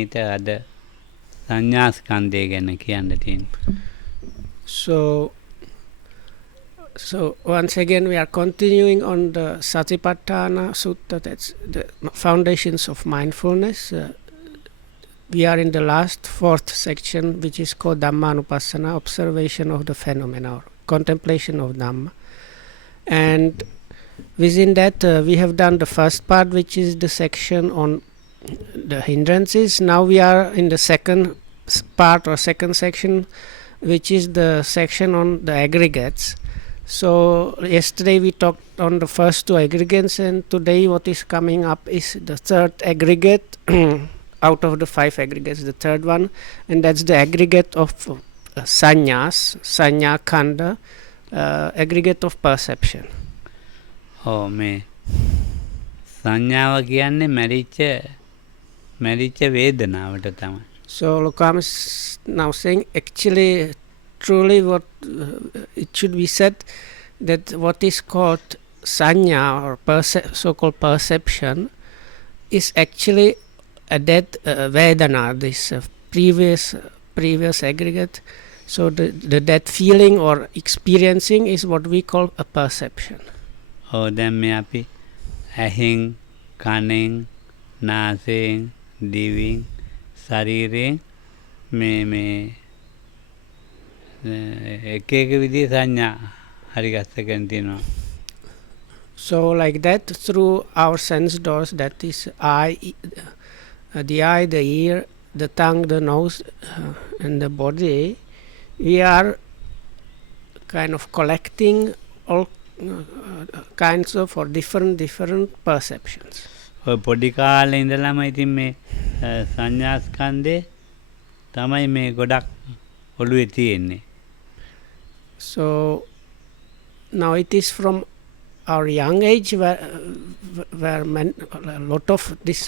ඊට අද සංඥාස්කන්ධය ගැන කියන්න තියෙනවා. So once again we are continuing on the Satipatthana Sutta, that's the foundations of mindfulness. We are in the last fourth section, which is called Dhammanupassana, observation of the phenomena or contemplation of Dhamma. And within that we have done the first part, which is the section on the hindrances. Now we are in the second part or second section, which is the section on the aggregates. So yesterday we talked on the first two aggregates, and today what is coming up is the third aggregate out of the five aggregates, the third one, and that's the aggregate of sannyas, sanya khanda, aggregate of perception. මේ සංඥාව කියන්නේ මැරිච්ච වේදනාවට තමයි. So Lokam is now saying, actually, truly what it should be said, that what is called sanya or so-called perception is actually a dead vedana, this previous aggregate. So the dead feeling or experiencing is what we call a perception. දැන් මේ අපි ඇහෙන් කනෙන් නාසයෙන් දිවෙන් ශරීරයෙන් මේ එක එක විදිහේ සංඥා හරි ගස්සගෙන තියෙනවා. So like that, through our sense doors, that is the eye, the ear, the tongue, the nose, and the body, we are kind of collecting all kinds of or different perceptions. ඔය පොඩි කාලේ ඉඳලම ඉතින් මේ සංඥාස්කන්ධේ තමයි මේ ගොඩක් ඔළුවේ තියෙන්නේ. So now it is from our young age where a lot of this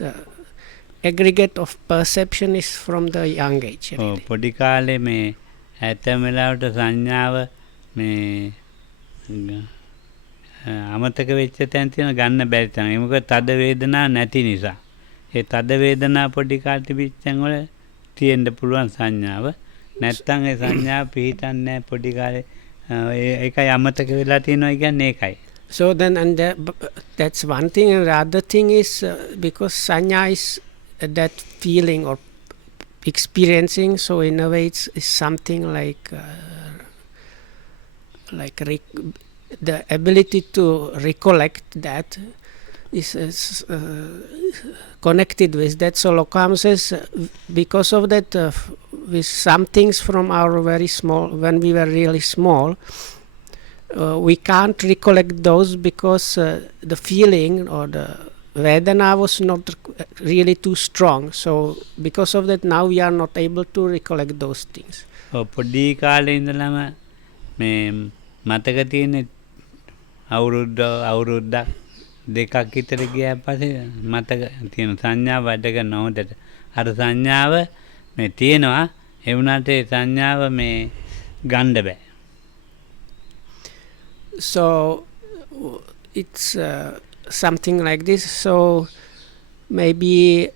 aggregate of perception is from the young age. පොඩි කාලේ මේ ඇතැම් වෙලාවට සංඥාව මේ අමතක වෙච්ච තැන් තියෙන ගන්න බැරි තැන්. ඒ මොකද තද වේදනා නැති නිසා. ඒ තද වේදනා පොඩි කාලේ තිබිච්ච තැන් වල තියෙන්න පුළුවන් සංඥාව. නැත්තම් ඒ සංඥාව පිහිටන්නේ නැහැ පොඩි කාලේ. ඒකයි අමතක වෙලා තියෙනවා කියන්නේ ඒකයි. So then, and that's one thing, and the other thing is because sanya is that feeling or experiencing, so in a way it's something like the ability to recollect that is connected with that. So Lokam says, because of that, with some things from our very small, when we were really small, we can't recollect those because the feeling or the vedana was not really too strong. So because of that, now we are not able to recollect those things. පොඩි කාලේ ඉඳලම මේ මතක තියෙන අවුරුද්දක් දෙකක් විතර ගියා පස්සේ මතක තියෙන සංඥාව වැඩ කරන හොඳට. අර සංඥාව මේ තියෙනවා, ඒ වුණාට ඒ සංඥාව මේ ගන්න බෑ. So it's something like this. So maybe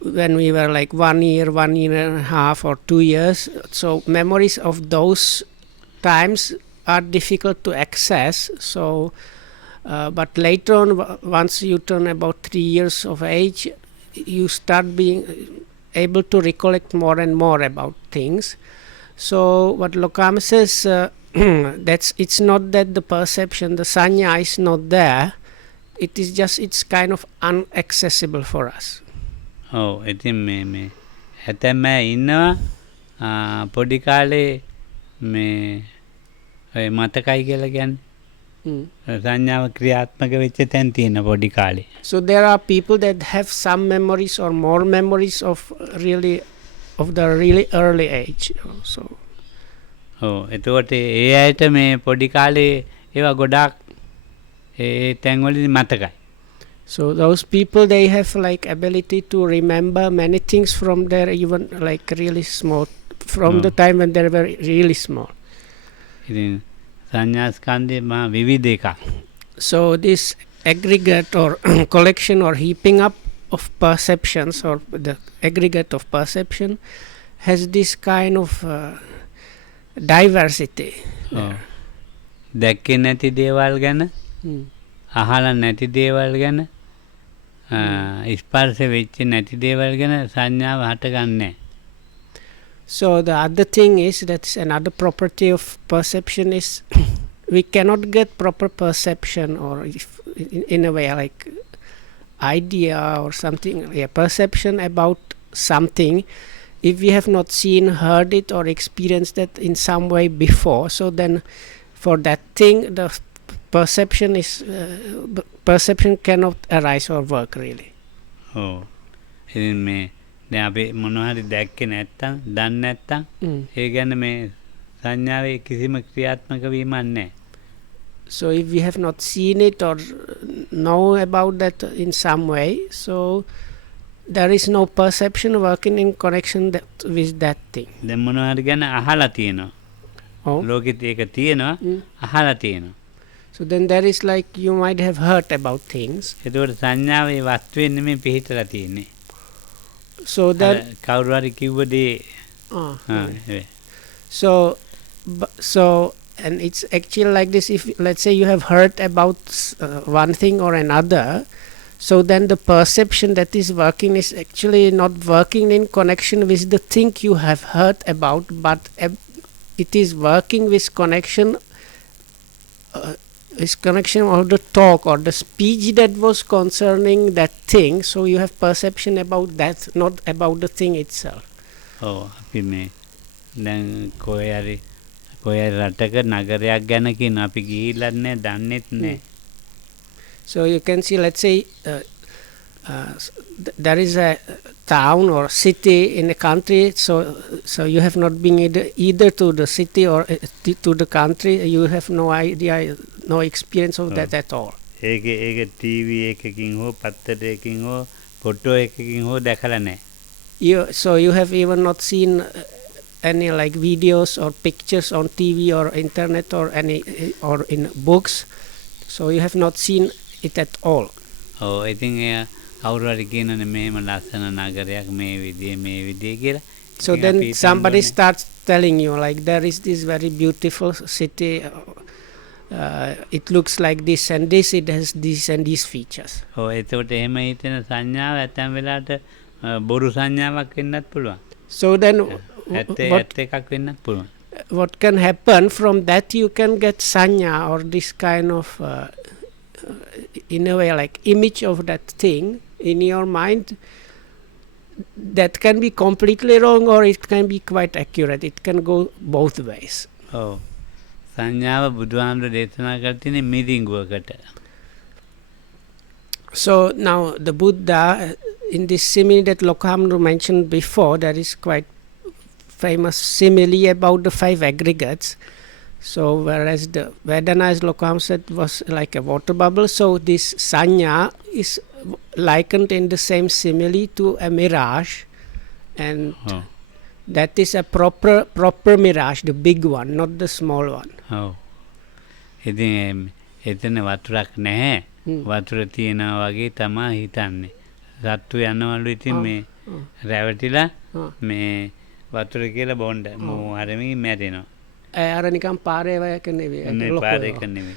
when we were like 1 year and a half or 2 years, so memories of those times are difficult to access. So but later on, once you turn about 3 years of age, you start being able to recollect more and more about things. So what Lokam says, it's not that the perception, the sanya is not there. It is just, it's kind of unaccessible for us. ඉතින් මේ ඇතැම්ම ඉන්නවා පොඩි කාලේ මේ ඔය මතකයි කියලා කියන්නේ. සංඥාව ක්‍රියාත්මක වෙච්ච තැන් තියෙන පොඩි කාලේ. So there are people that have some memories or more memories of the really early age. So එතකොට ඒ අයට මේ පොඩි කාලේ ඒවා ගොඩාක් ඒ තැන් වලදී මතකයි. So those people, they have like ability to remember many things from their even like really small, from the time when they were really small. ඉතින් සංඥාස්කන්ධේ මා විවිධ එකක්. So this aggregate or collection or heaping up of perceptions or the aggregate of perception has this kind of diversity. ඔව්. දැක්කේ නැති දේවල් ගැන අහලා නැති දේවල් ගැන ස්පර්ශ වෙච්ච නැති දේවල් ගැන සංඥාව හටගන්නේ. So the other thing is that another property of perception is we cannot get proper perception or in a way like idea or something, perception about something if we have not seen, heard it or experienced it in some way before. So then for that thing the perception is perception cannot arise or work really. ඔව්. ඉතින් මේ දැන් අපි මොනවා හරි දැක්කේ නැත්තම් දන්නේ නැත්තම් ඒ ගැන මේ සංඥාවේ කිසිම ක්‍රියාත්මක වීමක් නැහැ. So if we have not seen it or know about that in some way, so there is no perception working in connection with that thing. දැන් මොනවා හරි ගැන අහලා තියෙනවා. Oh. ලෝකෙත් ඒක තියෙනවා අහලා තියෙනවා. So then there is like you might have heard about things. ඒතකොට සංඥාවේ වස්තුවේ නෙමෙයි පිහිටලා තියෙන්නේ. So that කවුරු හරි කිව්ව දේ so and it's actually like this. If let's say you have heard about one thing or another, so then the perception that is working is actually not working in connection with the thing you have heard about, but it is working with connection of the talk or the speech that was concerning that thing. So you have perception about that, not about the thing itself. ඔව් අපි මේ දැන් කොහේ රටක නගරයක් ගැන කියන අපි ගිහිල්ලත් නැහැ දන්නෙත් නැහැ. So you can see, let's say there is a town or city in a country, so you have not been either to the city or to the country. You have no idea, no experience of that at all. ඒක TV එකකින් හෝ පත්තරයකින් හෝ photo එකකින් හෝ දැකලා නැහැ. So you have even not seen any like videos or pictures on TV or internet or any or in books. So you have not seen it at all. ඔව් ඉතින් එයා කවුරු හරි කියනනේ මේම ලස්සන නගරයක් මේ විදිය කියලා. So then somebody starts telling you like there is this very beautiful city, it looks like this and this, it has this and these features. ඔව් එතකොට එහෙම හිතෙන සංඥාව ඇතැම් වෙලාවට බොරු සංඥාවක් වෙන්නත් පුළුවන්. So then එකක් වෙන්නත් පුළුවන්. What can happen from that, you can get sanya or this kind of in a way like image of that thing in your mind that can be completely wrong or it can be quite accurate. It can go both ways. ඔව් සංඥාව බුදුහාමුදුරේ දේශනා කර තියෙන්නේ මිරිඟුවකට. So now the Buddha in this simile that Lokhamnu mentioned before, there is quite famous simile about the 5 aggregates. So whereas the Vedana, as Lokam said, was like a water bubble, so this sanya is likened in the same simile to a mirage, and that is a proper mirage, the big one, not the small one. ඔව් ඉතින් එතන වතුරක් නැහැ. වතුර තියෙනවා වගේ තමයි හිතන්නේ. සත්තු යනවලු ඉතින් මේ රැවටිලා මේ වතුර කියලා බොන්න මොහරමින් මැරෙනවා.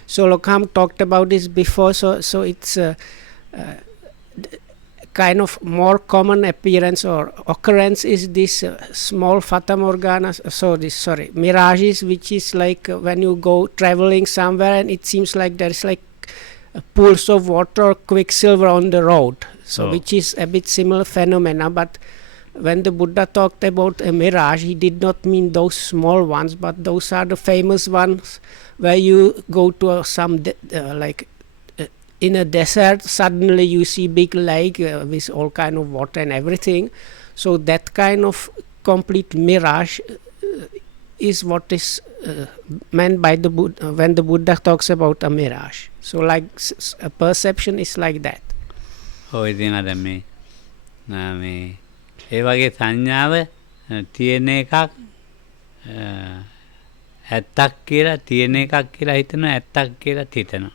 So Lokham talked about this before, so it's kind of more common appearance or occurrence is this small fata morgana, mirages, which is like when you go traveling somewhere and it seems like there's like pools of water or quicksilver on the road, which is a bit similar phenomena. But when the Buddha talked about a mirage, he did not mean those small ones, but those are the famous ones where you go to in a desert, suddenly you see big lake with all kind of water and everything. So that kind of complete mirage is what is meant by the Buddha when the Buddha talks about a mirage. So like a perception is like that. ඔව් ඉතින් අර මේ ඒ වගේ සංඥාව තියෙන එකක් ඇත්තක් කියලා තියෙන එකක් කියලා හිතනවා ඇත්තක් කියලා හිතනවා.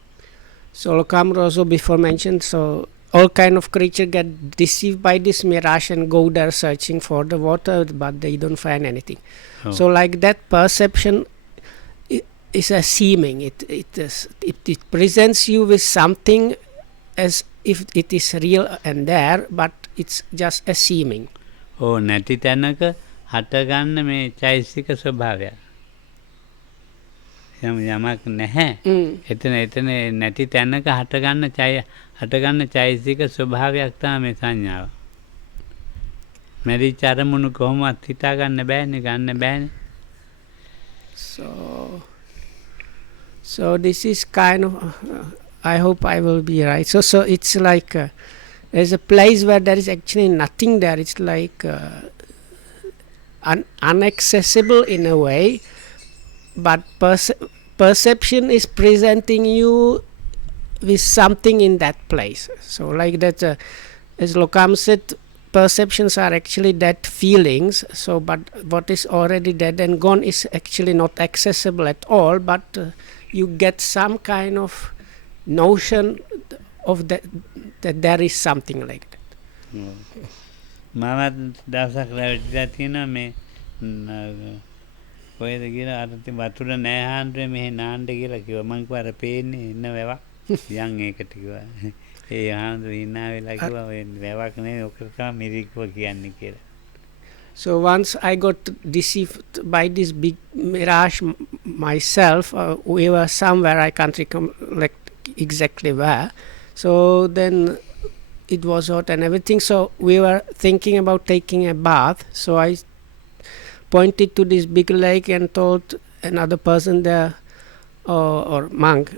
So Lokham also before mentioned, so all kind of creature get deceived by this mirage and go there searching for the water, but they don't find anything. Oh. So like that perception is a seeming. It presents you with something as if it is real and there, but it's just a seeming. ඕ නැති තැනක හටගන්න මේ චෛසික ස්වභාවය. යමක් නැහැ. එතන නැති තැනක හටගන්න චෛසික ස්වභාවයක් තමයි මේ සංඥාව. මැරිච්ච අරමුණු කොහොමවත් හිතා ගන්න බෑනේ, ගන්න බෑනේ. So this is kind of I hope I will be right. So it's like there's a place where there is actually nothing there. It's like unaccessible in a way, but perception is presenting you with something in that place. So like that, as Lokam said, perceptions are actually dead feelings. So but what is already dead and gone is actually not accessible at all, but you get some kind of notion of that there is something like that. මමත් දවසක් රැවටිලා තියෙනවා මේ කොහෙද කියලා අර වතුර නෑ හාන්දුවේ මෙහෙ නාන්න කියලා කිව්වා. මං කිව්වා අර පේන්නේ ඉන්න වැවක් යන් ඒකට කිව්වා. ඒ හාන්දුව hina වෙලා කිව්වා ඔය වැවක් නෙවෙයි ඔකට තමයි මිරිකුව කියන්නේ කියලා. So once I got deceived by this big mirage myself, we were somewhere, I can't recollect exactly where. So then it was hot and everything, so we were thinking about taking a bath. So I pointed to this big lake and told another person there, or monk,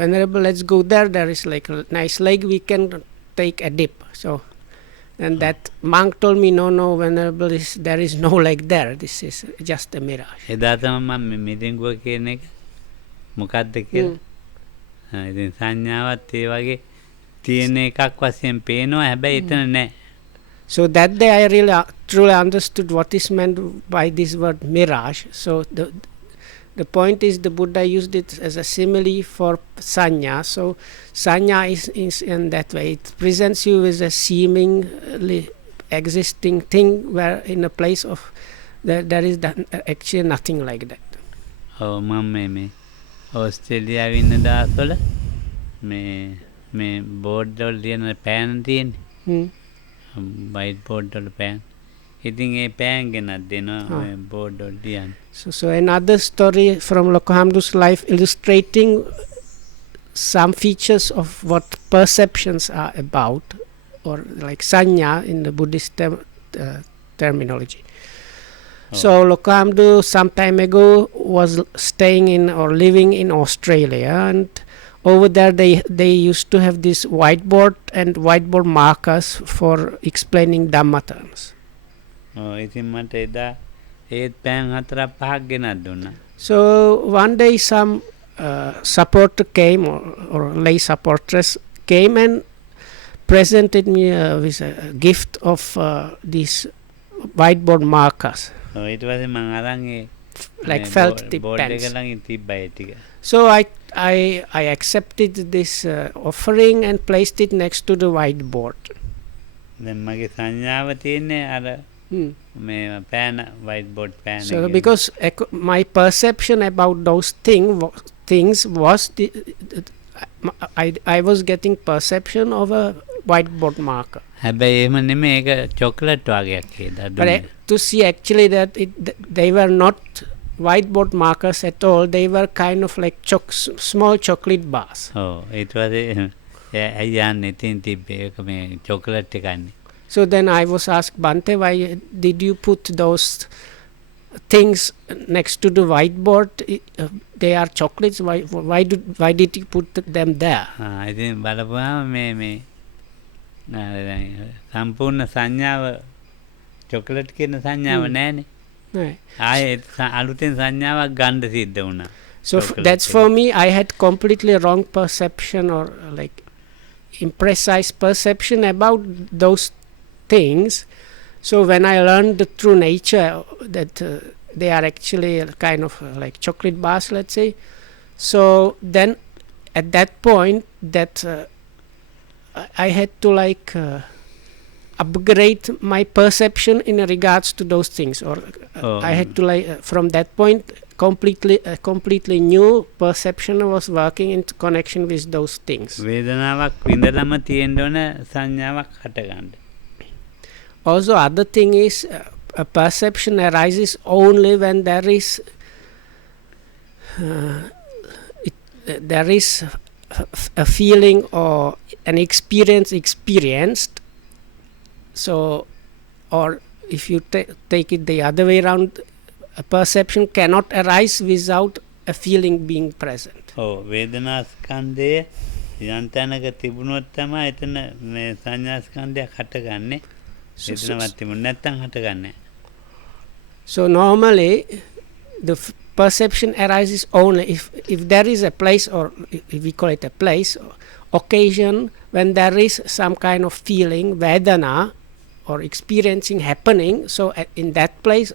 Venerable, let's go there, there is like a nice lake, we can take a dip. So and that monk told me, no, Venerable, there is no lake there, this is just a mirage. එදා තමයි මම මිරිඟුව කියන එක මොකක්ද කියලා. ඉතින් සංඥාවත් ඒ වගේ තියෙන එකක් වශයෙන් පේනවා, හැබැයි එතන නැහැ. So that day I really truly understood what is meant by this word mirage. So the point is the Buddha used it as a simile for sanya. So sanya is in that way. It presents you as a seemingly existing thing where in a place of there is actually nothing like that. ඔව් මම මේ ඕස්ට්‍රේලියාවේ ඉන්න දවස්වල මේ board වල තියෙන පෑන් තියෙන්නේ. වයිට් බෝඩ් වල පෑන්. ඉතින් ඒ පෑන් ගෙනත් දෙනවා බෝඩ් වල තියන්න. So another story from Lokohamdu's life illustrating some features of what perceptions are about, or like sanya in the Buddhist terminology. So Lokohamdu some time ago was staying in or living in Australia, and over there they used to have this whiteboard and whiteboard markers for explaining Dhamma terms. ඉතින් මට එදා ඒත් පෑන් 4-5ක් ගෙනත් දුන්නා. So one day some supporter came, or lay supportress came and presented me with a gift of these whiteboard markers. ඊට පස්සේ මම අරන් like felt tip බෝඩ් එක pens. ළඟින් තිබ්බා ඒ ටික. So I accepted this offering and placed it next to the whiteboard. දැන් මගේ සංඥාව තියෙන්නේ අර මේ පෑන වයිට් බෝඩ් පෑන. So because my perception about those things was I was getting perception of a whiteboard marker. හැබැයි එහෙම නෙමෙයි, ඒක චොක්ලට් වගේක් ඒදා But දුන්නේ. to see actually that they were not whiteboard markers at all, they were kind of like small chocolate bars. ඔව් ඊට පස්සේ ඇයි යන්නේ ඉතින් තිබ්බේ ඒක මේ චොක්ලට් එකන්නේ. So then I was asked, Bante, why did you put those things next to the whiteboard? They are chocolates. Why did you put them there? ඉතින් බලපුවාම මේ සම්පූර්ණ සංඥාව චොක්ලට් කියන සංඥාව නැහැනේ. Right. ආයේ අලුතෙන් සංඥාවක් ගන්න සිද්ධ වුණා. So that's for me, I had completely wrong perception, or like imprecise perception about those things. So when I learned the true nature that they are actually kind of like chocolate bars, let's say, so then at that point that I had to like upgrade my perception in regards to those things, or Oh, I had to like from that point completely new perception was working in connection with those things. වේදනාවක් විඳලම තියෙන්න ඕන සංඥාවක් හටගන්න. Also, other thing is a perception arises only when there is there is a feeling or an experience experienced. So, or if you take it the other way around, a perception cannot arise without a feeling being present. ඔව් වේදනා ස්කන්ධය යම් තැනක තිබුණොත් තමයි එතන මේ සංඥා ස්කන්ධයක් හටගන්නේ. වේදනාවක් තිබුණ නැත්නම් හටගන්නේ. So normally the perception arises only if there is a place, or if we call it a place, or occasion when there is some kind of feeling, vedana, or experiencing happening. So in that place,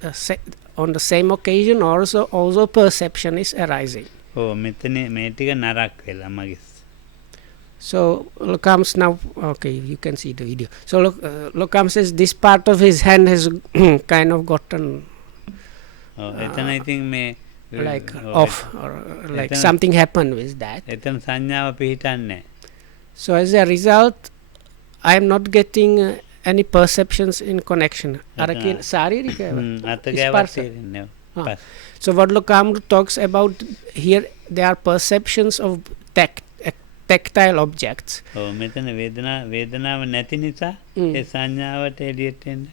on the same occasion, also perception is arising. ඔව් මෙතන මේ ටික නරක් වෙලා මගේ. So Lokam now, okay, you can see the video. So Lokam says this part of his hand has kind of gotten එතන ඉතින් මේ like off, or like something happened with that. එතන සංඥාව පිහිටන්නේ. So as a result, I am not getting any perceptions in connection. So what Lokamru talks about here, they are perceptions of tactile objects. මෙතන වේදනාව නැති නිසා ඒ සංඥාවට එළියට එන්නේ.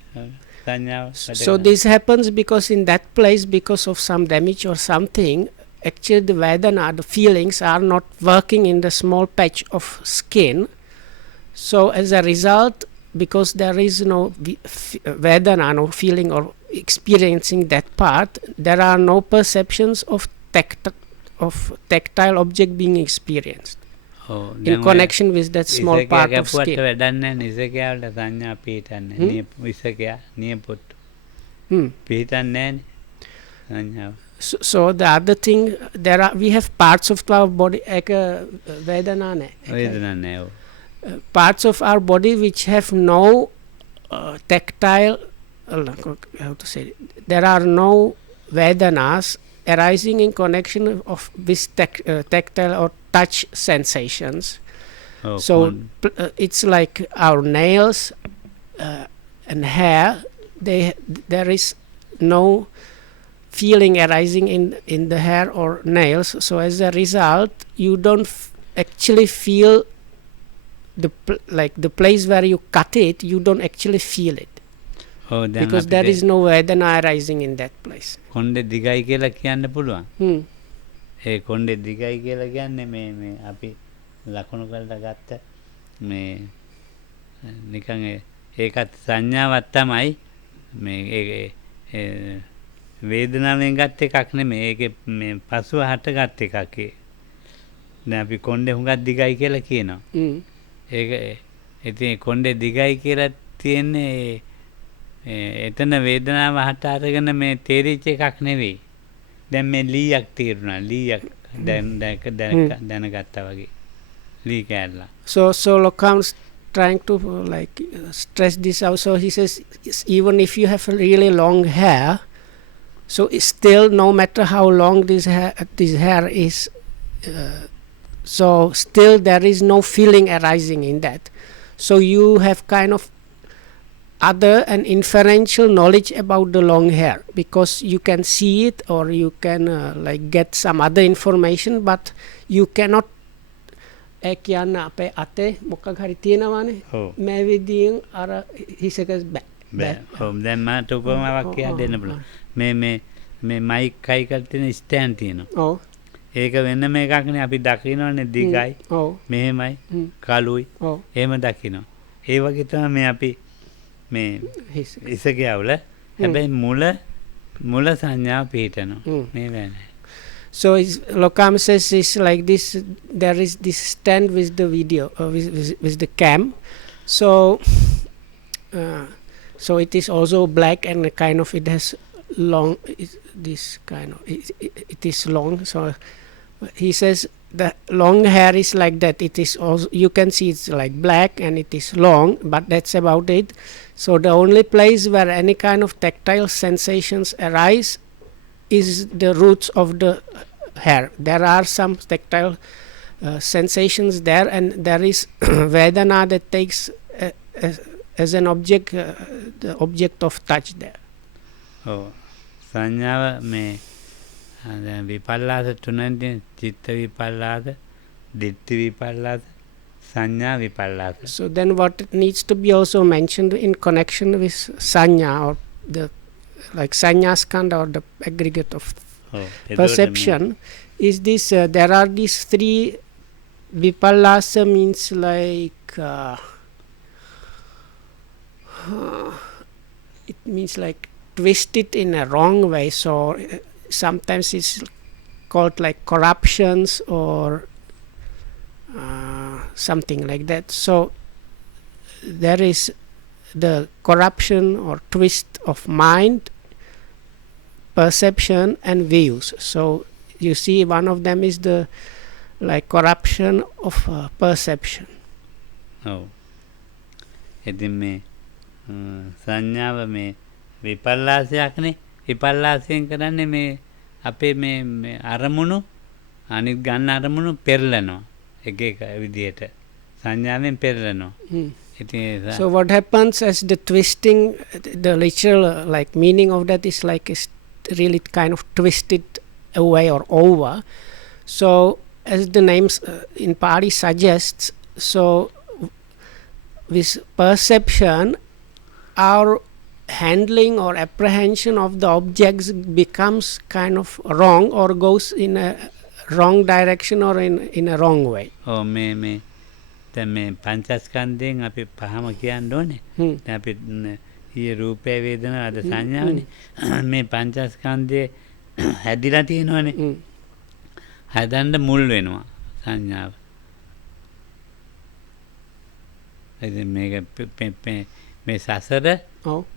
So this happens because in that place, because of some damage or something, actually the vedana, the feelings are not working in the small patch of skin. So as a result, because there is no vedana, no feeling or experiencing that part, there are no perceptions of tactile object being experienced in connection with that small part of skin. So the other thing, we have parts of our body, parts of our body which have no tactile, how to say it, there are no vedanas arising in connection with tactile or touch sensations. So it's like our nails and hair, there is no feeling arising in the hair or nails. So as a result, you don't actually feel the place where you cut it, you don't actually feel it. Because there is no vedana arising in that place. කොණ්ඩේ දිගයි කියලා කියන්න පුළුවන්. ඒ කොණ්ඩේ දිගයි කියලා කියන්නේ මේ අපි ලකුණු කරලා ගත්ත මේ නිකන් ඒකත් සංඥාවක් තමයි මේ වේදනාවෙන් ගත්ත එකක් නෙමෙයි. ඒකේ මේ පසුව හටගත් එකක්. දැන් අපි කොණ්ඩේ හුඟක් දිගයි කියලා කියනවා. ඒක ඉතින් කොණ්ඩේ දිගයි කියලා තියෙන්නේ එතන වේදනාව හට අරගෙන මේ තේරිච්ච එකක් නෙවෙයි. දැන් මේ ලීයක් තේරුණා. ලීයක් දැනගත්තා වගේ. ලී කෑල්ල. So Lokam's trying to like stress this out. So he says even if you have really long hair, so it's still, no matter how long this hair is, so still there is no feeling arising in that. So you have kind of other and inferential knowledge about the long hair, because you can see it or you can like get some other information, but you cannot කියන්න අපේ අතේ මොකක් හරි තියෙනවානේ මේ විදියෙන් අර හිසකස් බෑ. දැන් මට උපමාවක් කියලා දෙන්න පුළුවන්. මේ මයික් කයිකල් තියෙන ස්ටෑන්ඩ් තියෙනවා. ඒක වෙනම එකක්නේ. අපි දකින්නනේ දිගයි මෙහෙමයි කළුයි එහෙම දකින්න. ඒ වගේ තමයි මේ අපි මේ ඉසකියවල හැබැයි මුල සංඥාව පිටනවා මේ වෙන්නේ. So Lokam says it's like this, there is this stand with the video with the cam, so so it is also black and it has long, this kind of it is long, so He says the long hair is like that. It is also, you can see it's like black and it is long, but that's about it. So the only place where any kind of tactile sensations arise is the roots of the hair. There are some tactile sensations there, and there is Vedana that takes as an object the object of touch there. ඔව් සංඥාව මේ දැන් විපල්ලාස තුනෙන් තියෙන චිත්ත විපල්ලාස, ditthi විපල්ලාස, සංඥා විපල්ලාස. So then what needs to be also mentioned in connection with sanya, or the like sanya skandha, or the aggregate of perception, is this there are these three vipallasa, means like it means like twist it in a wrong way. So sometimes it's called like corruptions or something like that. So there is the corruption or twist of mind, perception and views. So you see one of them is the like corruption of perception. ඔව් ඉතින් මේ සංඥාව මේ විපල්ලාසයක්නේ. විපල්ලාසයෙන් කරන්නේ මේ අපේ මේ අරමුණු අනිත් ගන්න අරමුණු පෙරලනවා එක එක විදියට සංඥාවෙන් පෙරලනවා. So what happens as the twisting, the literal like meaning of that is like is really kind of twisted away or over. So as the names in Pali suggests, so with perception, our handling or apprehension of the objects becomes kind of wrong or goes in a wrong direction or in a wrong way. ඔව් මේ දැන් මේ පංචස්කන්ධයෙන් අපි පහම කියන්න ඕනේ. දැන් අපි ඊයේ රූපේ වේදනා අද සංඥාවනේ. මේ පංචස්කන්ධයේ හැදිලා තියෙනවනේ. හදන්න මුල් වෙනවා සංඥාව. ඉතින් මේක මේ සසර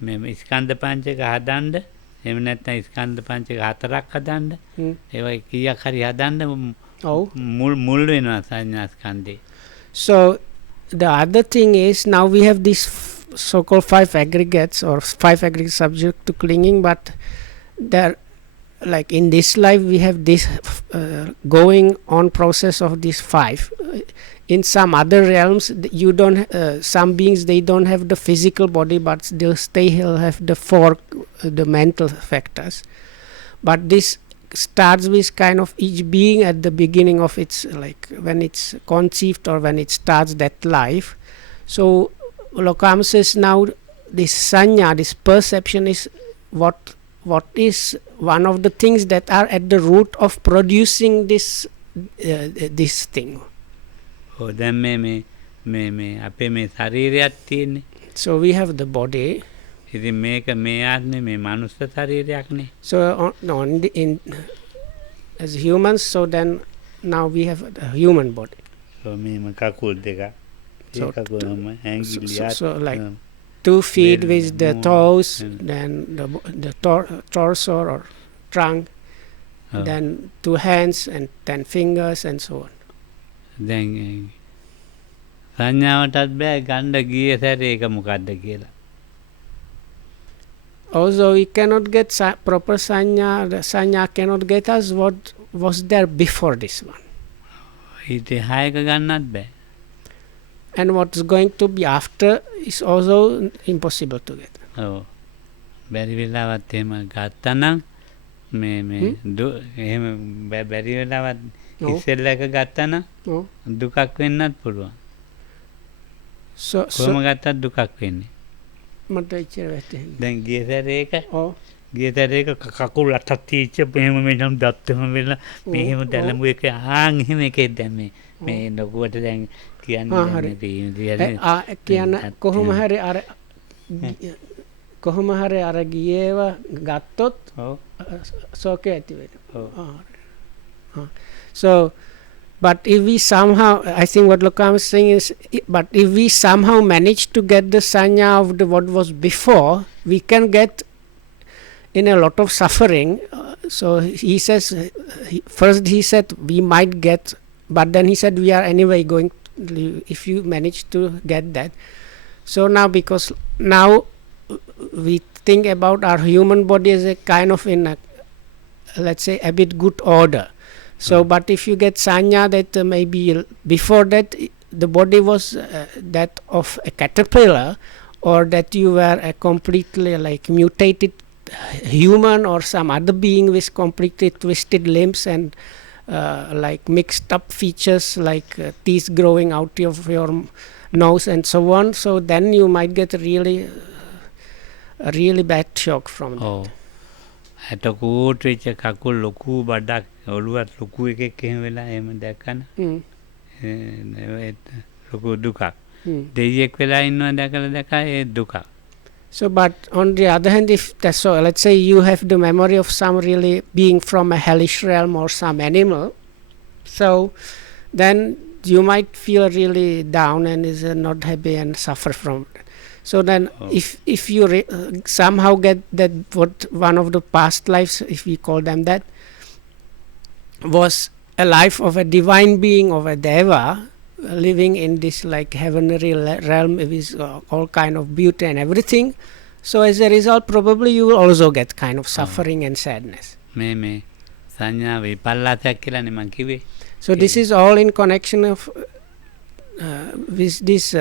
මේ ස්කන්ධ පංචක හදන්න, එහෙම නැත්නම් ස්කන්ධ පංචක හතරක් හදන්න, ඒවා කීයක් හරි හදන්න මුල් වෙනවා සංඥා ස්කන්ධේ. So the other thing is, now we have these so-called 5 aggregates or 5 aggregates subject to clinging, but there, like in this life we have this going on process of these 5. In some other realms you don't some beings, they don't have the physical body, but they'll still have the 4 the mental factors. But this starts with kind of each being at the beginning of its, like when it's conceived or when it starts that life. So Lokam says now this sanya, this perception is what is one of the things that are at the root of producing this this thing. දැන් මේ අපේ මේ ශරීරයක් තියෙන්නේ. So we have the body. ඉතින් මේක මේ ආත්මේ මේ මනුස්ස ශරීරයක්නේ. So in as humans, so then now we have a human body. So මේ කකුල් දෙක. So, කකුල්ම ඇඟිලියක්. so like 2 feet with the toes, then the torso or trunk, then 2 hands and 10 fingers and so on. දැන් සංඥාවටත් බෑ ගන්න ගියේ සැරේ ඒක මොකද්ද කියලා. Also we cannot get proper sanya. The sanya cannot get us what was there before this one. ඊට හයක ගන්නත් බෑ. And what's going to be after is also impossible to get. ඔව්. බැරි වෙලාවත් එහෙම ගත්තනම් මේ එහෙම බැරි වෙලාවත් ඉස්සෙල්ලා එක ගත්තනම් දුකක් වෙන්නත් පුළුවන්. So කොහොම ගත්තත් දුකක් වෙන්නේ. මට ඉච්චර වැටෙන්නේ. දැන් ගිය සැරේ එක කකුල් අතක් තීච්ච මෙහෙම මෙහෙම දත්තම වෙලා මෙහෙම දැලමු එක එහෙම එකෙක් දැන් මේ ලොකුවට දැන් කියන්නේ කියන්න කොහොම හරි අර ගියේව ගත්තොත් සෝකේ ඇති වෙනවා. So but if we somehow, I think what Lokam is saying is, but if we somehow manage to get the sanya of what was before, we can get in a lot of suffering. So he says, first he said we might get, but then he said we are anyway going to live if you manage to get that. So now, because now we think about our human body as a kind of in a, let's say, a bit good order. So, but if you get sanya that maybe before that the body was that of a caterpillar, or that you were a completely like mutated human or some other being with completely twisted limbs and like mixed up features, like teeth growing out of your nose and so on. So then you might get a really bad shock from that. ඔව්. ඇටකෝට් වෙච්ච කකුල් ලොකු බඩක් ඔළුවත් ලොකු එකෙක් එහෙම වෙලා එහෙම දැක්කන ලොකු දුකක්. දෙයියෙක් වෙලා ඉන්නවා දැකලා ඒ දුකක්. So, but on the other hand, if that's so, let's say you have the memory of some really being from a hellish realm or some animal, so then you might feel really down and is not happy and suffer from it. So then if you somehow get that what one of the past lives, if we call them that, was a life of a divine being, of a deva, living in this like heavenly realm with all kind of beauty and everything. So as a result, probably you will also get kind of suffering and sadness. මේ සංඥා විපල්ලාසයක් කියලානේ මං කිව්වේ. So this is all in connection of with this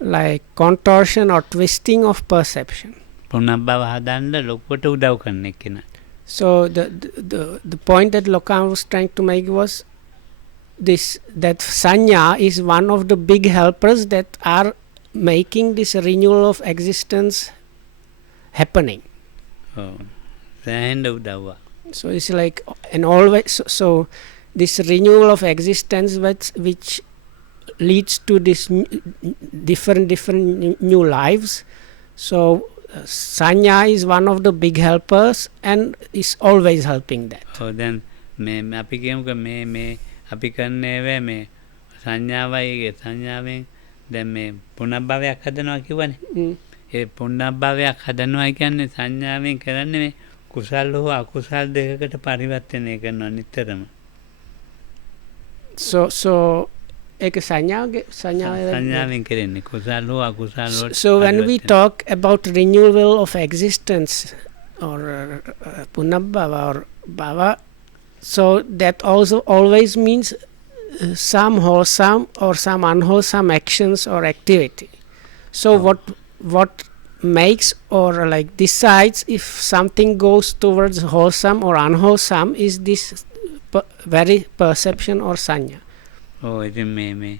like contortion or twisting of perception. පුනබ්බව හදන්න ලොකුවට උදව් කරන එක්කෙනා. So the point that Lokam was trying to make was this, that sanya is one of the big helpers that are making this renewal of existence happening. සෑහෙන්න උදව්වක්. So it's like, and always, so this renewal of existence which leads to this different new lives. So sanya is one of the big helpers and is always helping that. So then අපි කියමුක මේ අපි කරන්නේ මේ සංඥාවයි සංඥාවෙන් දැන් මේ පුනබ්භවයක් හදනවා කියවනේ. ඒ පුනබ්භවයක් හදනවා කියන්නේ සංඥාවෙන් කරන්නේ මේ කුසල් හෝ අකුසල් දෙකකට පරිවර්තනය කරනවා නිතරම. So ඒක සංඥාවෙන් කරන්නේ කුසල් හෝ අකුසල් වලට. So when we talk about renewal of existence or punabhava or bhava, so that also always means some wholesome or some unwholesome actions or activity. So what makes or like decides if something goes towards wholesome or unwholesome is this very perception or sanya. Oh, ඉතින් මේ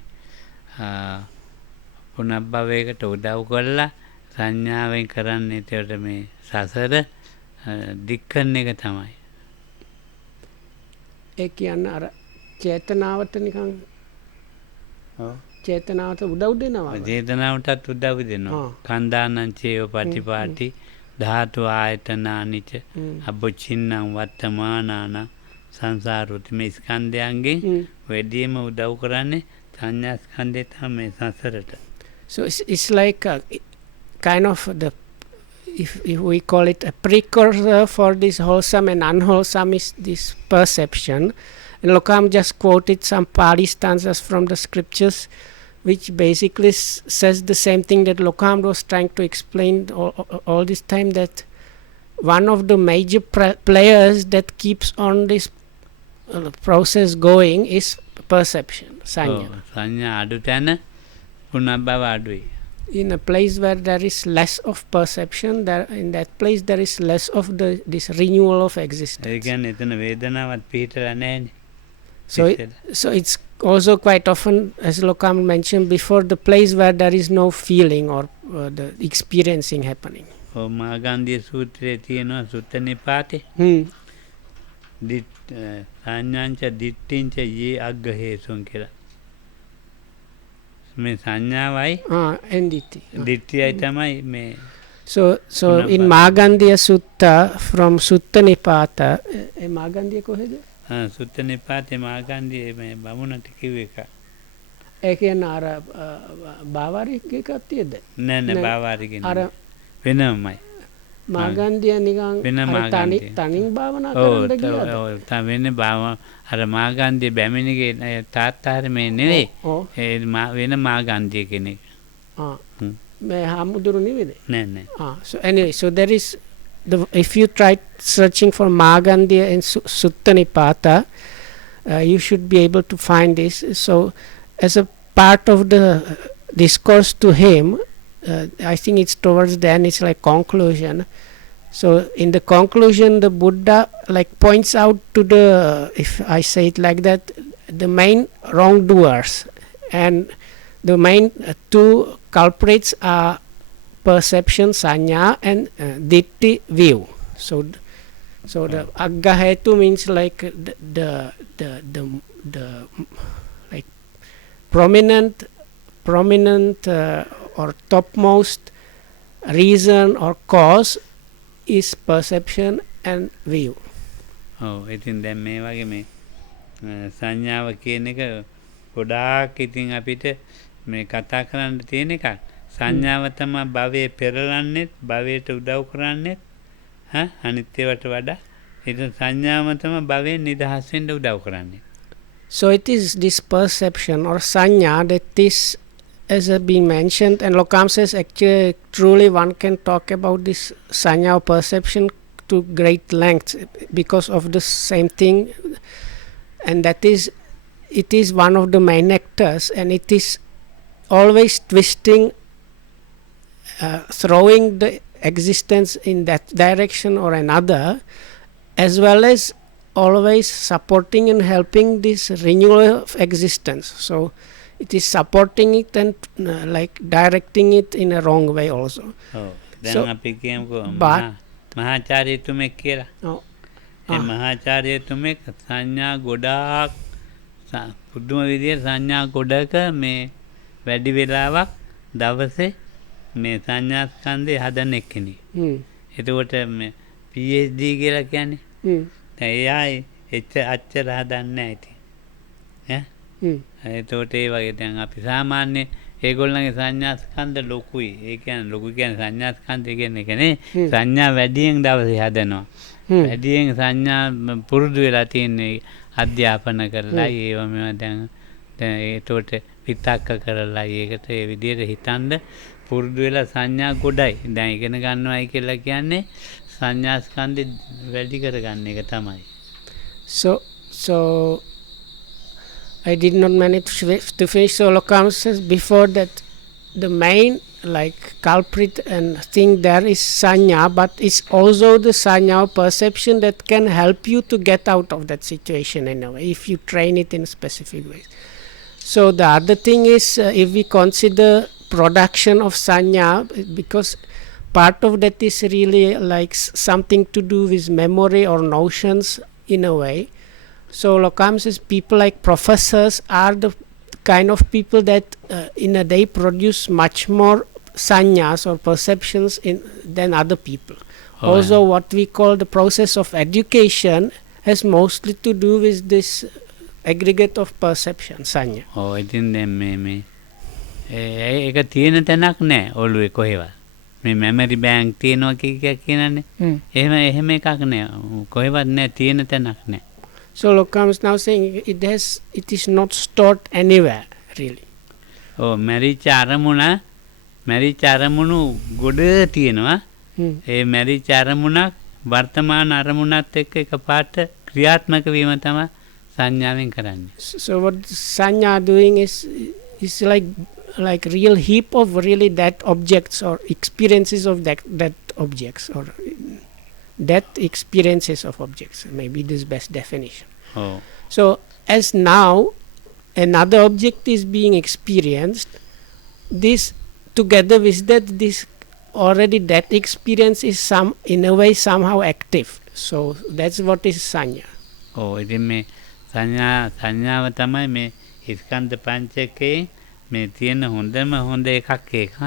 පුනබ්භවයකට උදව් කරලා සංඥාවෙන් කරන්නේ ඒකට මේ සසර දික්කන එක තමයි. ඒ කියන්නේ අර චේතනාවට නිකන් චේතනාවට උදව් දෙනවා. චේතනාවටත් උදව් දෙනවා. කන්දානං චේව පටිපාටි ධාතු ආයතනානිච අබොචින්නම් වත්තමානාන සංසාරුති මේ ස්කන්ධයන්ගෙන් වැඩිම උදව් කරන්නේ සංඥා ස්කන්ධය තමයි සසරට. So it's like a kind of the, if we call it a precursor for this wholesome and unwholesome is this perception. And Lokam just quoted some Pali stanzas from the scriptures which basically says the same thing that Lokam was trying to explain all this time, that one of the major players that keeps on this process going is perception, sanya. Sanya adu tana punabhava adui. In a place where there is less of perception, in that place there is less of this renewal of existence. ඒ කියන්නේ එතන වේදනාවක් පිටලා නැහැනේ. So it's also quite often, as Lokam mentioned before, the place where there is no feeling or the experiencing happening. Magandiya සූත්‍රයේ තියෙනවා සුත්ත නිපාතේ. සංඥාංච දිට්ඨිංච යේ අග්ගහේසුන් කියලා. මේ සංඥාවයි enditi. දිට්ඨියයි තමයි මේ. So in Magandhiya Sutta from Sutta Nipata, Magandhiya කොහෙද? සුත්ත නිපාතේ මාගන්ධිය මේ බමුණට කිව්ව එක. ඒ කියන්නේ අර බාවාරික එකක් තියෙද? නෑ බාවාරික නෙමෙයි. වෙනමයි. මාගන්ධිය නිකන් වෙන අර මාගන්ධිය. තනින් භාවනා කරන්න ගියාද? වෙන අර මාගන්ධිය බැමිණිගේ තාත්තා හරි මේ නෙවෙයි. ඔව්. වෙන මාගන්ධිය කෙනෙක්. මේ හාමුදුරු නෙවෙයිද? නෑ. So anyway, so there is if you try searching for Magandhya in Sutta Nipata, you should be able to find this. So as a part of the discourse to him, I think it's towards the end, it's like conclusion. So in the conclusion, the Buddha like points out to the, if I say it like that, the main wrongdoers, and the main two culprits are perception, sanya, and ditti, view. So the agga hetu means like the like prominent or topmost reason or cause is perception and view. ඉතින් දැන් මේ වගේ මේ සංඥාව කියන එක ගොඩාක් ඉතින් අපිට මේ කතා කරන්න තියෙන එකක්. සංඥාව තමයි භවයේ පෙරලන්නේත් භවයට උදව් කරන්නේත් අනිත් ඒවාට වඩා ඉතින් සංඥාව තමයි භවයෙන් නිදහස් වෙන්න උදව් කරන්නේ. So it is this perception or sanya that is, as has been mentioned, and Lokam says actually truly one can talk about this sanya or perception to great length because of the same thing, and that is, it is one of the main actors, and it is always twisting, throwing the existence in that direction or another, as well as always supporting and helping this renewal of existence. So it is supporting it and like directing it in a wrong way also. දැන් අපි කියමුකෝ මහාචාර්යතුමෙක් කියලා. ඒ මහාචාර්යතුමෙක් සංඥා ගොඩාක් පුදුම විදියට සංඥා ගොඩක මේ වැඩි වෙලාවක් දවසේ මේ සංඥා ස්කන්ධය හදන එක්කෙනෙක්. එතකොට මේ PhD කියලා කියන්නේ එයා අච්චර හදන්නේ නැහැ ඉතින්. එතකොට ඒ වගේ දැන් අපි සාමාන්‍ය ඒගොල්ලන්ගේ සංඥා ස්කන්ධ ලොකුයි. ඒ කියන්නේ ලොකු කියන්නේ සංඥා ස්කන්ධය කියන්නේ නේ. සංඥා වැඩියෙන් දවසේ හදනවා. වැඩියෙන් සංඥා පුරුදු වෙලා තියෙන්නේ අධ්‍යාපන කරලා ඒව මේවා දැන් ඒකට විතක්ක කරලා ඒකට ඒ විදිහට හිතන්න පුරුදු වෙලා සංඥා ගොඩයි. දැන් ඉගෙන ගන්නවයි කියලා කියන්නේ සංඥා ස්කන්ධය වැඩි කරගන්න එක තමයි. So I did not manage to finish. So Lokam says before that the main like culprit and thing there is sanya, but it's also the sanya perception that can help you to get out of that situation in a way if you train it in specific ways. So the other thing is if we consider production of sanya, because part of that is really like something to do with memory or notions in a way. So Lokam says people like professors are the kind of people that in a day produce much more sanyas or perceptions than other people. Also what we call the process of education has mostly to do with this aggregate of perception, sanya. ඉතින් දැන් මේ ඒක තියෙන තැනක් නැහැ ඔළුවේ කොහෙවත්. මේ මෙමරි බැංක් තියෙනවා කියනනේ. එහෙම එකක් නැහැ. කොහෙවත් නැහැ තියෙන තැනක් නැහැ. So Lokam is now saying it is not stored anywhere really. මැරිච්ච අරමුණු ගොඩ තියෙනවා. ඒ මැරිච්ච අරමුණක් වර්තමාන අරමුණත් එක්ක එකපාරට ක්‍රියාත්මක වීම තමයි සංඥාවෙන් කරන්නේ. So what sanya doing is like real heap of really that objects or experiences of that objects or that experiences of objects, maybe this best definition. So as now another object is being experienced, this together with that, this already that experience is in a way somehow active. So that's what is sanya. ඉතින් මේ සංඥාව තමයි මේ ස්කන්ධ පංචකයේ මේ තියෙන හොඳම හොඳ එකක් ඒක.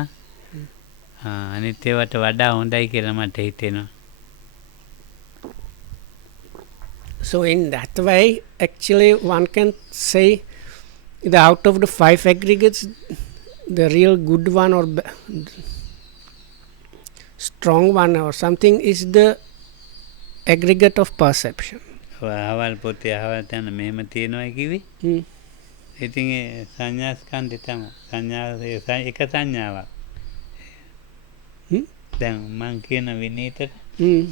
අනිත් ඒවාට වඩා හොඳයි කියලා මට හිතෙනවා. So in that way, actually one can say that out of the 5 aggregates, the real good one strong one or something is the aggregate of perception. අහවල් පොතේ අහවල් තැන මෙහෙම තියෙනවා කිව්වේ. Mm. ඉතින් ඒ සංඥා ස්කන්ධය තමයි. එක සංඥාවක්. Hmm? දැන් මං කියන විනීතට Mm.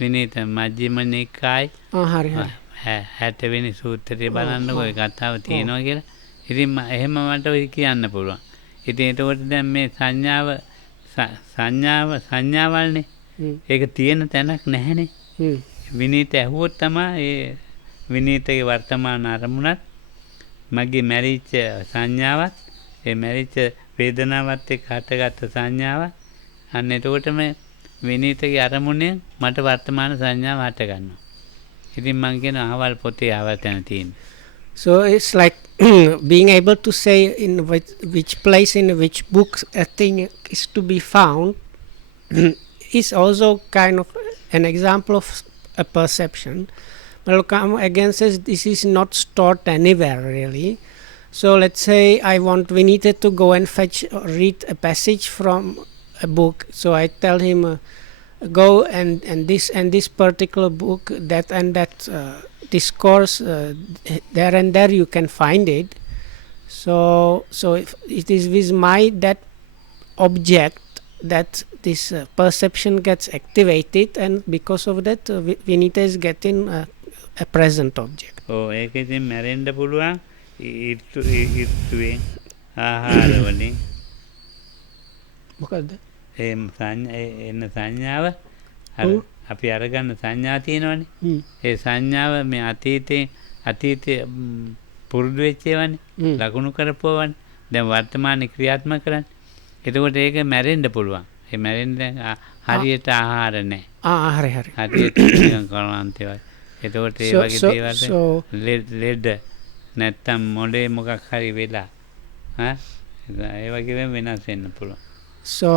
විනීත මජ්ක්‍ධිම නිකාය hari hari. 60 වෙනි සූත්‍රය බලන්නකො ඒ කතාව තියෙනවා කියලා. ඉතින් එහෙම මට ඔය කියන්න පුළුවන්. ඉතින් එතකොට දැන් මේ සංඥාවල්නේ. ඒක තියෙන තැනක් නැහැනේ. විනීත ඇහුවොත් තමයි ඒ විනීතගේ වර්තමාන අරමුණත් මගේ මැරිච්ච සංඥාවත් ඒ මැරිච්ච වේදනාවත් එක්ක හටගත්ත සංඥාවත් අන්න එතකොටම විනීතගේ අරමුණෙන් මට වර්තමාන සංඥාව හට ගන්නවා. ඉතින් මං කියන අහවල් පොතේ අහවල් තැන තියෙනවා. So it's like being able to say in which place in which book a thing is to be found is also kind of an example of a perception. Malcolm again says this is not stored anywhere really. So let's say I want Vinita to go and fetch or read a passage from a book. So I tell him go and this particular book, that and that discourse, there and there you can find it. So if it is with that object that this perception gets activated, and because of that Vinita is getting a present object. ඔව් ඒක ඉතින් මැරෙන්න පුළුවන් ඊර්තුවෙන් ආහාර වලින්. මොකද්ද? ඒ එන්න සංඥාව අර අපි අරගන්න සංඥා තියෙනවනේ. ඒ සංඥාව මේ අතීතේ පුරුදු වෙච්ච ඒවානේ. ලකුණු කරපුවවනේ. දැන් වර්තමානයේ ක්‍රියාත්මක කරන්නේ. එතකොට ඒක මැරෙන්න පුළුවන්. ඒ මැරෙන්න හරියට ආහාර නැහැ. හරි. හරියට නිකන් කරවන්තේ වගේ. එතකොට ඒ වගේ දේවල් ලෙඩ නැත්තම් මොලේ මොකක් හරි වෙලා ඒ වගේ වෙනස් වෙන්න පුළුවන්. So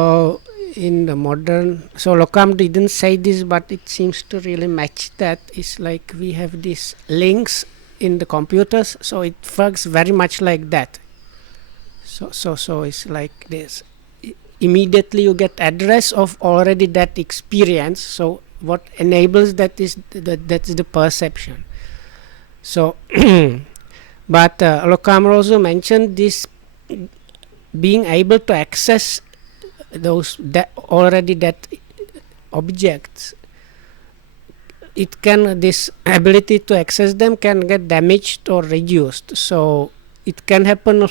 in the modern, so Lokam didn't say this, but it seems to really match that. It's like we have these links in the computers, so it works very much like that. So it's like this. Immediately you get address of already that experience. So what enables that is that's the perception. So but Lokam also mentioned this being able to access those that objects, it can, this ability to access them can get damaged or reduced. So it can happen,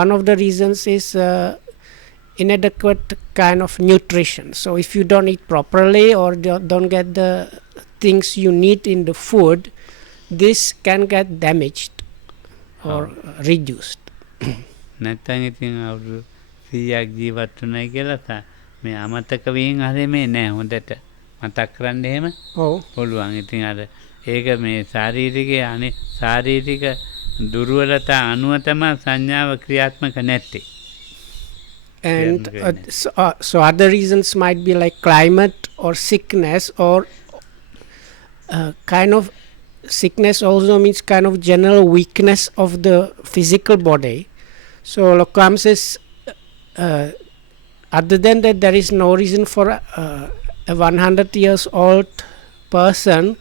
one of the reasons is inadequate kind of nutrition. So if you don't eat properly or don't get the things you need in the food, this can get damaged or reduced. නැත්තම් ඉතින් අවුරුදු 100ක් ජීවත් වුණයි කියලා මේ අමතක වීම හරිය මේ නෑ හොඳට මතක් කරන්න එහෙම පුළුවන්. ඉතින් අර ඒක මේ ශාරීරික දුර්වලතා අනුව තමයි සංඥාව ක්‍රියාත්මක නැත්තේ. And so other reasons might be like climate or sickness, or kind of sickness also means kind of general weakness of the physical body. So Lokam says other than that there is no reason for a 100 years old person,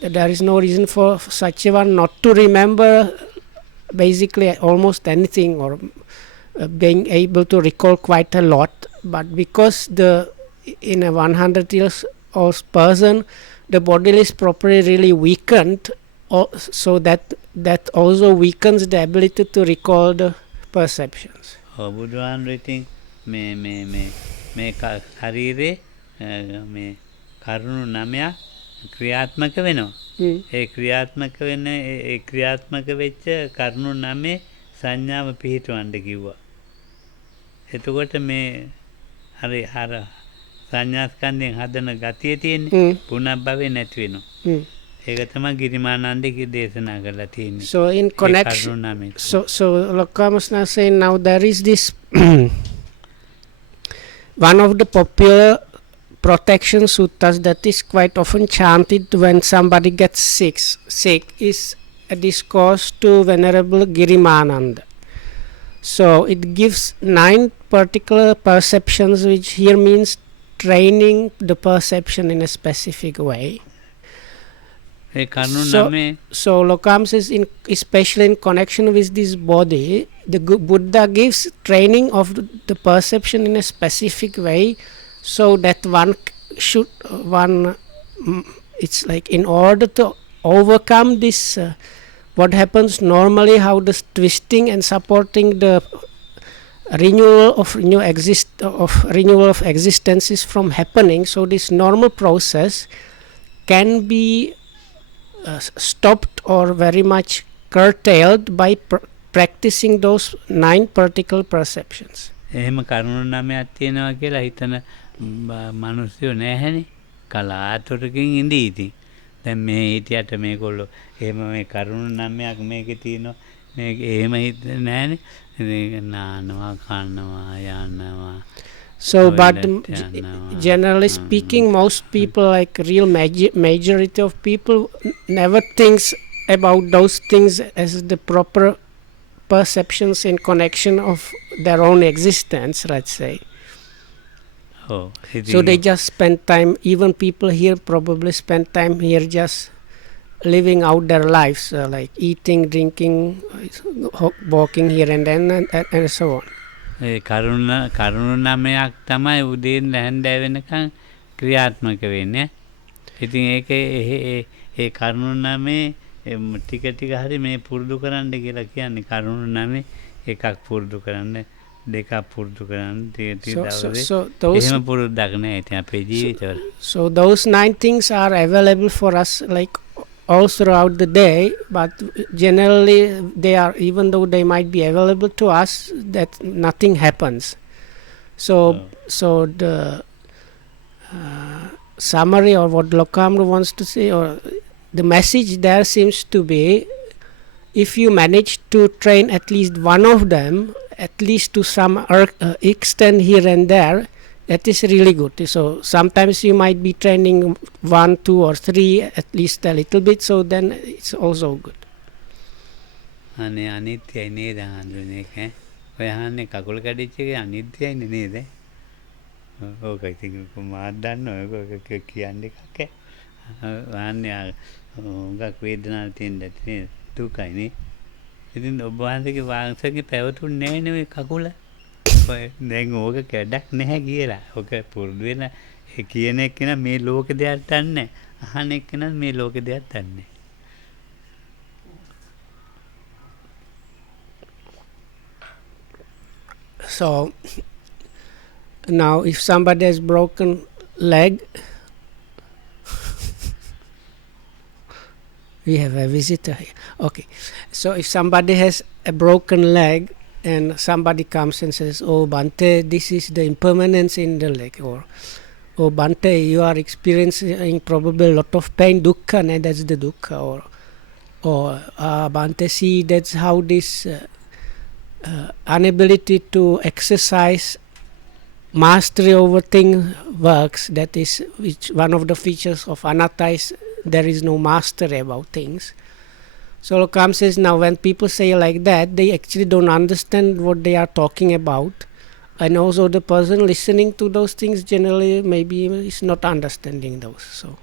there is no reason for such a one not to remember basically almost anything, or being able to recall quite a lot. But because in a 100 years old person the body is properly really weakened, so that also weakens the ability to recall the perceptions. බුදුහාමුදුරුවෝ ඉතින් මේ ශරීරේ මේ කරුණු 9ක් ක්‍රියාත්මක වෙනවා. ඒ ක්‍රියාත්මක වෙච්ච කරුණු 9 සංඥාව පිහිටවන්න කිව්වා. එතකොට මේ හරි සංඥා ස්කන්ධයෙන් හදන ගතිය තියෙන්නේ පුනබ්භවේ නැති වෙනවා. ඒක තමයි ගිරිමානන්දගේ දේශනා කරලා තියෙන්නේ. So in connection, so Lokam is now saying now there is this one of the popular protection suttas that is quite often chanted when somebody gets sick is a discourse to Venerable Girimananda. So it gives 9 particular perceptions, which here means training the perception in a specific way. ඒ කරුණු So- නමේ So Lokam says, especially in connection with this body, the Buddha gives training of the perception in a specific way, so that it's like in order to overcome this, what happens normally, how the twisting and supporting the renewal of existences from happening. So this normal process can be stopped or very much curtailed by practicing those 9 particular perceptions. එහෙම කරුණු නමයක් තියෙනවා කියලා හිතන මිනිස්සු නැහැනේ. කලාතුරකින් ඉඳී ඉතින්. දැන් මේ හිටියට මේගොල්ලෝ එහෙම මේ කරුණු නමයක් මේකේ තියෙනවා. මේක එහෙම හිතන්නේ නැහැනේ. ඉතින් නානවා කනවා යනවා. So, but Toilet, generally speaking, most people, like real majority of people, never thinks about those things as the proper perceptions in connection of their own existence, let's say. ඔව්. So they just spend time, even people here probably spend time here just living out their lives, like eating, drinking, walking here and then, and so on. ඒ කරුණු නමයක් තමයි උදේින් හැන්දෑ වෙනකන් ක්‍රියාත්මක වෙන්නේ. ඉතින් ඒක ඒ කරුණු නමේ ටික ටික හරි මේ පුරුදු කරන්න කියලා කියන්නේ. කරුණු නමේ එකක් පුරුදු කරන්න, දෙකක් පුරුදු කරන්න, දවසේ එහෙම පුරුද්දක් නෑ ඉතින් අපේ ජීවිතවල. So those 9 things are available for us like all throughout the day, but generally they are, even though they might be available to us, that nothing happens. So the summary, or what Lokamru wants to say, or the message there seems to be, if you manage to train at least one of them, at least to some extent here and there, that is really good. So sometimes you might be training 1, 2 or 3, at least a little bit, so then it's also good. අනේ අනිත්‍යයි නේද හඳුනේ ඈ. ඔය අහන්නේ කකුල කැඩිච්ච එකේ අනිත්‍යයි නේද? ඕක ඉතින් මාත් දන්නවා ඔයක කියන්නේ එකක් ඈ. අහන්නේ උඟක් වේදනාවක් තියෙන දැටි නේද? දුකයි නේ. ඉතින් ඔබ වහන්සේගේ වංශගේ පැවතුන්නේ නැහැ නේ ඔය කකුල. දැන් ඕක කැඩක් නැහැ කියලා. ඕක පුරුදු වෙන කියන එක්කෙනා මේ ලෝකෙ දෙයක් දන්නේ නැහැ. අහන එක්කෙනා මේ ලෝකෙ දෙයක් දන්නේ නැහැ. So now if somebody has broken leg, we have a visitor here. Okay, so if somebody has a broken leg and somebody comes and says, "Oh Bante, this is the impermanence in the leg," or "Oh Bante, you are experiencing probably a lot of pain, dukkha, and that's the dukkha," or Bante, see, that's how this inability to exercise mastery over thing works. That is which one of the features of anatta is there is no mastery about things. So Lokam says, now when people say like that, they actually don't understand what they are talking about, and also the person listening to those things generally maybe is not understanding those. So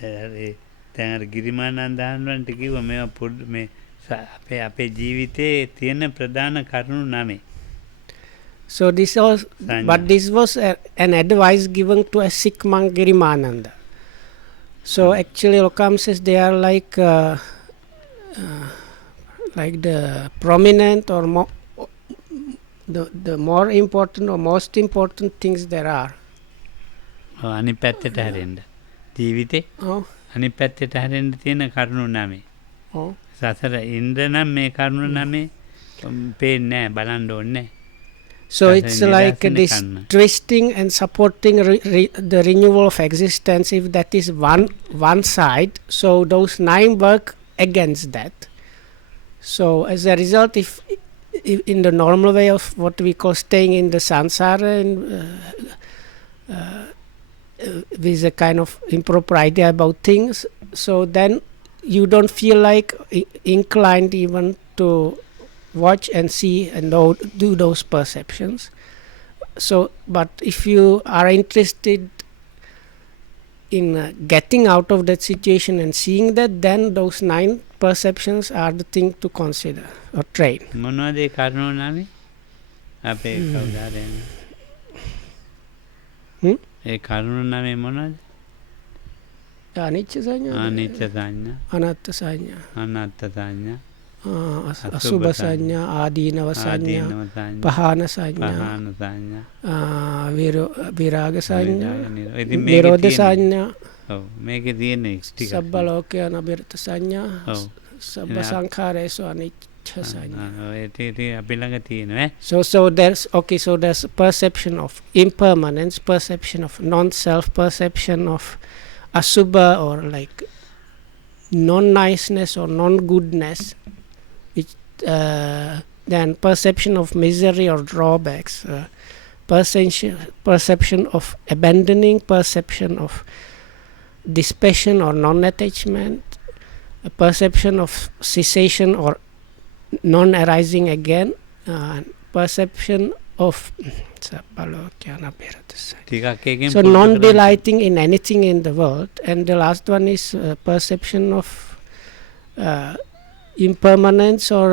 දැන් අර ගිරිමානන්ද හඳුන්වන්ට කිව්වා මේවා මේ අපේ ජීවිතේ තියෙන ප්‍රධාන කරුණු 9. So this was, but this was an advice given to a sick monk Girimananda. So actually Lokam says they are like the prominent or the more important or most important things there are. අනිත් පැත්තට හැරෙන්න. ජීවිතේ අනිත් පැත්තට හැරෙන්න තියෙන කරුණු 9. සසර ඉන්ද්‍ර නම් මේ කරුණු 9 පේන්නේ නැහැ, බලන්න ඕනේ. So it's like this twisting and supporting the renewal of existence. If that is one side, so those 9 work against that. So as a result, if in the normal way of what we call staying in the samsara and with a kind of improper idea about things, so then you don't feel like inclined even to watch and see and do those perceptions. So, but if you are interested in getting out of that situation and seeing that, then those 9 perceptions are the thing to consider or train. මොනවද ඒ කරුණු නමේ? අපේ කවුදාරයන්. ඒ කරුණු නමේ මොනවද? Anicca sanya, අනිච්ච සංඥා, anatta sanya, අනාත්ත සංඥා, asubha sanya, adinava sanya, ආදීනව සංඥා, pahana sanya, පහාන සංඥා, viraga sanya, ඉතින් මේකේ nirodha තියෙන්නේ- sanya, ඔව් මේකේ තියෙන ටික. sabba lokaya anabirta sanya, ඔව්. sabba sankharesu anicca sanya. ඔය ටික අපි ළඟ තියෙනවා ඈ. So there's perception of impermanence, perception of non-self, perception of asubha or like non-niceness or non-goodness, which then perception of misery or drawbacks, perception of abandoning, perception of dispassion or non-attachment, a perception of cessation or non-arising again, perception of ටිකක් එකෙන් so non-delighting in anything in the world, and the last one is perception of impermanence or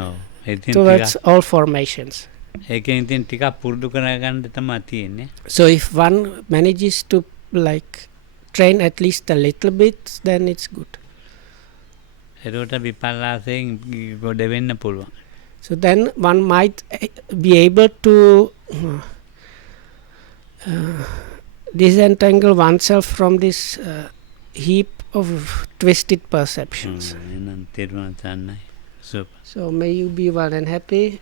ඔව්. ඉතින් towards ටිකක් all formations. ඒකෙන් ඉතින් ටිකක් පුරුදු කරගන්න තමයි තියෙන්නේ. So if one manages to like train at least a little bit, then it's good. එතකොට විපල්ලාසයෙන් ගොඩ වෙන්න පුළුවන්. So then one might be able to disentangle oneself from this heap of twisted perceptions. එහෙනම් තෙරුවන් සරණයි. සුප. So may you be well and happy.